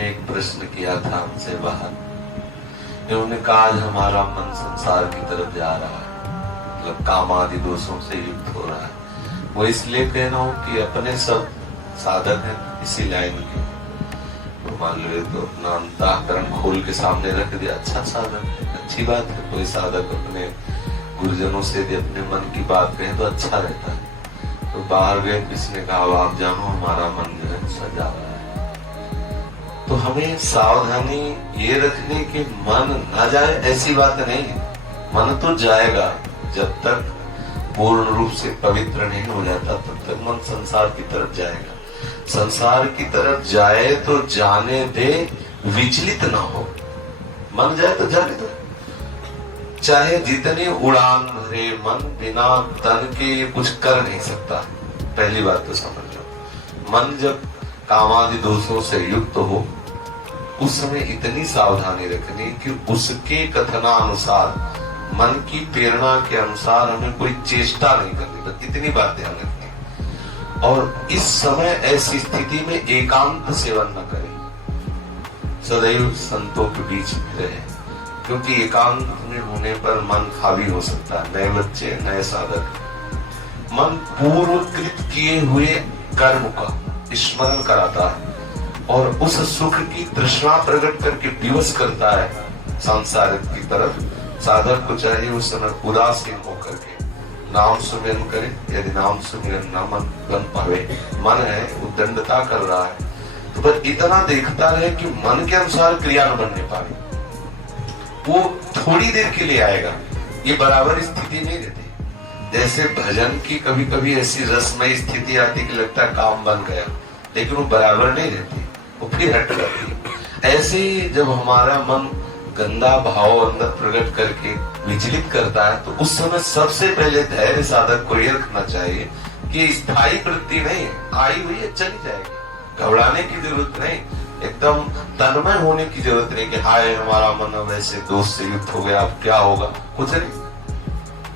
एक प्रश्न किया था हमसे बाहर, उन्होंने कहा आज हमारा मन संसार की तरफ जा रहा है, मतलब काम आदि दोषों से युक्त हो रहा है। वो इसलिए कह रहा हूँ कि अपने सब साधक हैं इसी लाइन के, तो मान लो तो अपना अंतःकरण खोल के सामने रख दिया, अच्छा साधक है, अच्छी बात है। कोई साधक अपने गुरुजनों से यदि अपने मन की बात कहे तो अच्छा रहता है। तो बाहर गए, किसने कहा आप जानो हमारा मन जो है सजा रहा है। तो हमें सावधानी ये रखनी कि मन न जाए, ऐसी बात नहीं है। मन तो जाएगा, जब तक पूर्ण रूप से पवित्र नहीं हो जाता तब तक मन संसार की तरफ जाएगा। संसार की तरफ जाए तो जाने दे, विचलित ना हो। मन जाए तो जाने दो, चाहे जितनी उड़ान भरे मन, बिना तन के कुछ कर नहीं सकता। पहली बात तो समझ लो, मन जब कामादि दोषों से युक्त हो उस समय इतनी सावधानी रखनी कि उसके कथनानुसार, मन की प्रेरणा के अनुसार हमें कोई चेष्टा नहीं करनी, बस इतनी बात ध्यान रखनी। और इस समय ऐसी स्थिति में एकांत सेवन न करें, सदैव संतों के बीच में रहे, क्योंकि एकांत में होने पर मन हावी हो सकता है। नए बच्चे, नए साधक, मन पूर्वकृत किए हुए कर्म का स्मरण कराता है और उस सुख की तृष्णा प्रकट करके विवश करता है सांसारिक की तरफ। साधक को चाहिए उस समय उदासीन होकर के नाम सुमिरन करे। यदि नाम सुमिरन न मन बन पावे, मन है वो दंडता कर रहा है, तो बस इतना देखता रहे कि मन के अनुसार क्रिया न बनने पाए। वो थोड़ी देर के लिए आएगा, ये बराबर स्थिति नहीं रहती। जैसे भजन की कभी कभी ऐसी रसमय स्थिति आती कि लगता है काम बन गया, लेकिन वो बराबर नहीं रहती, वो फिर हट जाती है। ऐसे ही जब हमारा मन गंदा भाव अंदर प्रकट करके विचलित करता है, तो उस समय सबसे पहले धैर्य साधक को यह रखना चाहिए कि स्थायी वृत्ति नहीं है, आई हुई है चली जाएगी, घबराने की जरूरत नहीं, एकदम तन्मय होने की जरूरत नहीं कि हाय हमारा मन वैसे दोष से युक्त हो गया, अब क्या होगा, कुछ नहीं।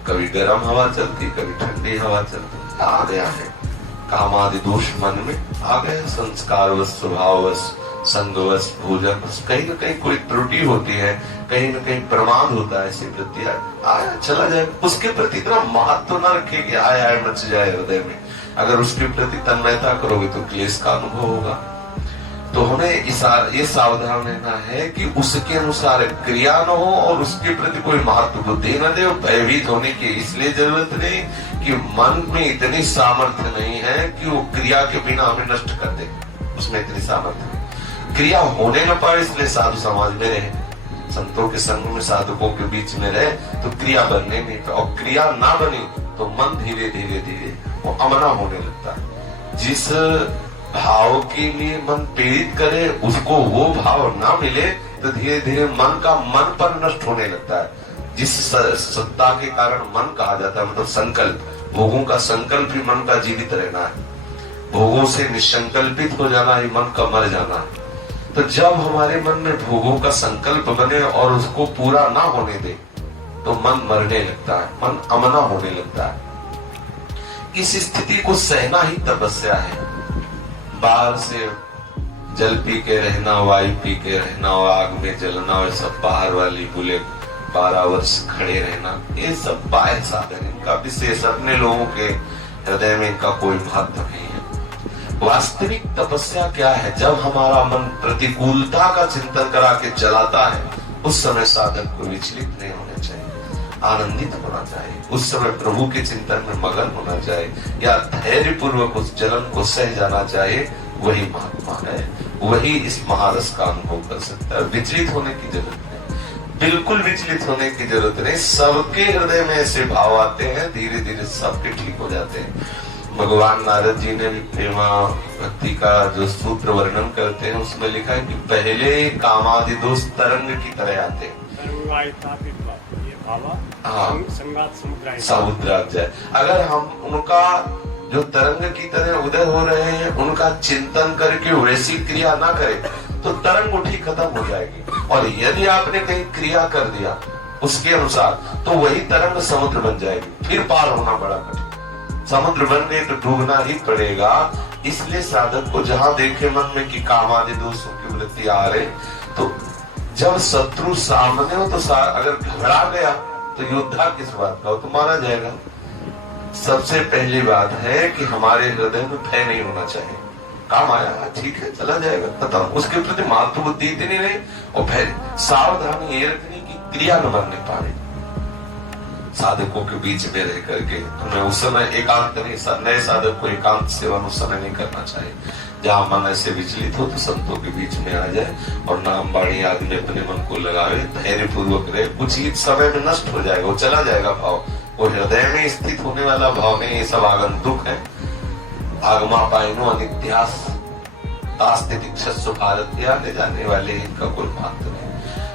कभी गर्म हवा चलती, कभी ठंडी हवा चलती, आ गया है कामादि दोष मन में आ गए, संस्कारवश, स्वभाववश, संगवश, भोजन, कहीं न कहीं कोई त्रुटि होती है, कहीं न कहीं प्रमाद होता है, ऐसी वृत्ति आया चला जाए। उसके प्रति इतना महत्व न रखे कि आया मच जाए हृदय में। अगर उसके प्रति तन्मयता करोगे तो क्लेश का अनुभव होगा। तो हमें ये सावधान रहना है कि उसके अनुसार क्रिया न हो और उसके प्रति कोई महत्व बुद्धि न दे। भयभीत होने की इसलिए जरूरत नहीं कि मन में इतनी सामर्थ्य नहीं है कि वो क्रिया के बिना हमें नष्ट कर दे, उसमें इतनी सामर्थ्य नहीं। क्रिया होने न पाए इसलिए साधु समाज में रहे, संतों के संग में, साधकों के बीच में रहे, तो क्रिया बनने नहीं पाए। और क्रिया ना बनी तो मन धीरे धीरे धीरे वो अमना होने लगता है। जिस भाव के लिए मन प्रेरित करे उसको वो भाव ना मिले तो धीरे धीरे मन का मन पर नष्ट होने लगता है। जिस सत्ता के कारण मन कहा जाता है, मतलब संकल्प, भोगों का संकल्प ही मन का जीवित रहना है, भोगों से निसंकल्पित हो जाना ही मन का मर जाना है। तो जब हमारे मन में भोगों का संकल्प बने और उसको पूरा ना होने दे तो मन मरने लगता है, मन अमना होने लगता है। इस स्थिति को सहना ही तपस्या है। बाहर से जल पी के रहना, वायु पी के रहना, आग में जलना, और सब बाहर वाली बुले 12 वर्ष खड़े रहना, ये सब बाह्य साधन, इनका विशेष अपने लोगों के हृदय में इनका कोई महत्व नहीं है। वास्तविक तपस्या क्या है? जब हमारा मन प्रतिकूलता का चिंतन करा के चलाता है, उस समय साधक को विचलित नहीं होना चाहिए, आनंदित होना चाहिए, उस समय प्रभु के चिंतन में मगन होना चाहिए, या धैर्य पूर्वक उस जलन को सह जाना चाहिए। वही महात्मा है, वही इस महारस का अनुभव कर सकता है। विचलित होने की जरूरत नहीं, बिल्कुल विचलित होने की जरूरत नहीं। सबके हृदय में ऐसे भाव आते हैं, धीरे धीरे सबके ठीक हो जाते हैं। भगवान नारद जी ने भी प्रेमा भक्ति का जो सूत्र वर्णन करते हैं उसमें लिखा है कि पहले कामादि दोष तरंग की तरह आते हैं, समुद्रात जाए। अगर हम उनका जो तरंग की तरह उदय हो रहे हैं उनका चिंतन करके वैसी क्रिया ना करें तो तरंग उठी खत्म हो जाएगी। और यदि आपने कहीं क्रिया कर दिया उसके अनुसार तो वही तरंग समुद्र बन जाएगी, फिर पार होना बड़ा कठिन। समुद्र बन गए तो डूबना ही पड़ेगा। इसलिए साधक को जहां देखे मन में कि काम आदि दोषों की वृत्ति आ रहे, तो जब शत्रु सामने हो तो अगर घबरा गया तो योद्धा किस बात का हो, तो मारा जाएगा। सबसे पहली बात है कि हमारे हृदय में भय नहीं होना चाहिए। काम आया ठीक है चला जाएगा खत्म, उसके प्रति मातृ बुद्धि इतनी नहीं और भय। सावधानी ये रखनी कि क्रिया न बनने पाए साधकों के बीच में रह करके। हमें उस समय एकांत नहीं, नए साधक को एकांत सेवन उस समय नहीं करना चाहिए। जहां मन ऐसे विचलित हो तो संतों के बीच में आ जाए और नाम बाणी आदि में अपने मन को लगावे, धैर्य पूर्वक रहे। उचित समय में नष्ट हो जाएगा, वो चला जाएगा भाव। वो हृदय में स्थित होने वाला भाव नहीं, ये सब आगंतुक है। आगमा पाइनो अनित्यास तास्तितिक्षस्व भारतीय, ले जाने वाले इनका कोई महत्व नहीं।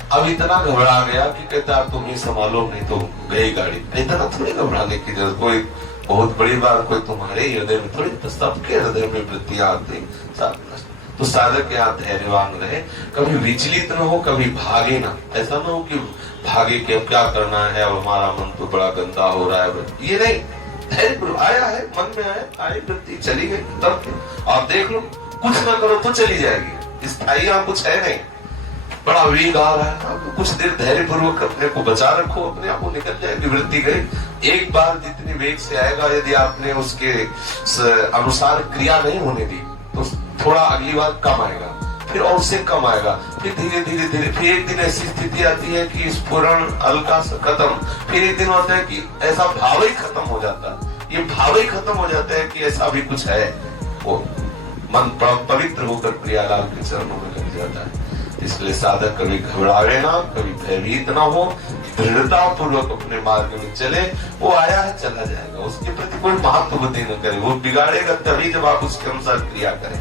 अब इतना घबरा गया कि कहता तुम ही संभालो नहीं तो गई गाड़ी। इतना थोड़ी घबराने की जरूरत, कोई बहुत बड़ी बात कोई तुम्हारे हृदय में थोड़ी, तो सबके हृदय में वृत्तियां आती। तो साधक यहाँ धैर्यवान रहे, कभी विचलित न हो, कभी भागे ना। ऐसा ना हो कि भागे कि अब क्या करना है, अब हमारा मन तो बड़ा गंदा हो रहा है, ये नहीं। धैर्य आया है, मन में आया, आई वृत्ति चली गई, तब आप देख लो, कुछ ना करो तो चली जाएगी। स्थायी यहाँ कुछ है नहीं। बड़ा वेग आ रहा है तो कुछ देर धैर्य पूर्वक अपने को बचा रखो, अपने आप को निकल जाएगी वृत्ति गई। एक बार जितनी वेग से आएगा, यदि आपने उसके अनुसार क्रिया नहीं होने दी तो थोड़ा अगली बार कम आएगा, फिर और उससे कम आएगा, फिर धीरे धीरे धीरे फिर एक दिन ऐसी स्थिति आती है कि स्फुरण हल्का सा खत्म, फिर एक दिन होता है कि ऐसा भाव ही खत्म हो जाता है। ये भाव ही खत्म हो जाता है कि ऐसा भी कुछ है। वो मन पवित्र होकर प्रियालाल के चरणों में लग जाता है। इसलिए साधक कभी घबरावे ना, कभी भयभीत ना हो, दृढ़ता पूर्वक अपने मार्ग में चले। वो आया है चला जाएगा, उसके प्रति कोई महत्व बुद्धि न करे। वो बिगाड़ेगा तभी जब आप उसके अनुसार क्रिया करें।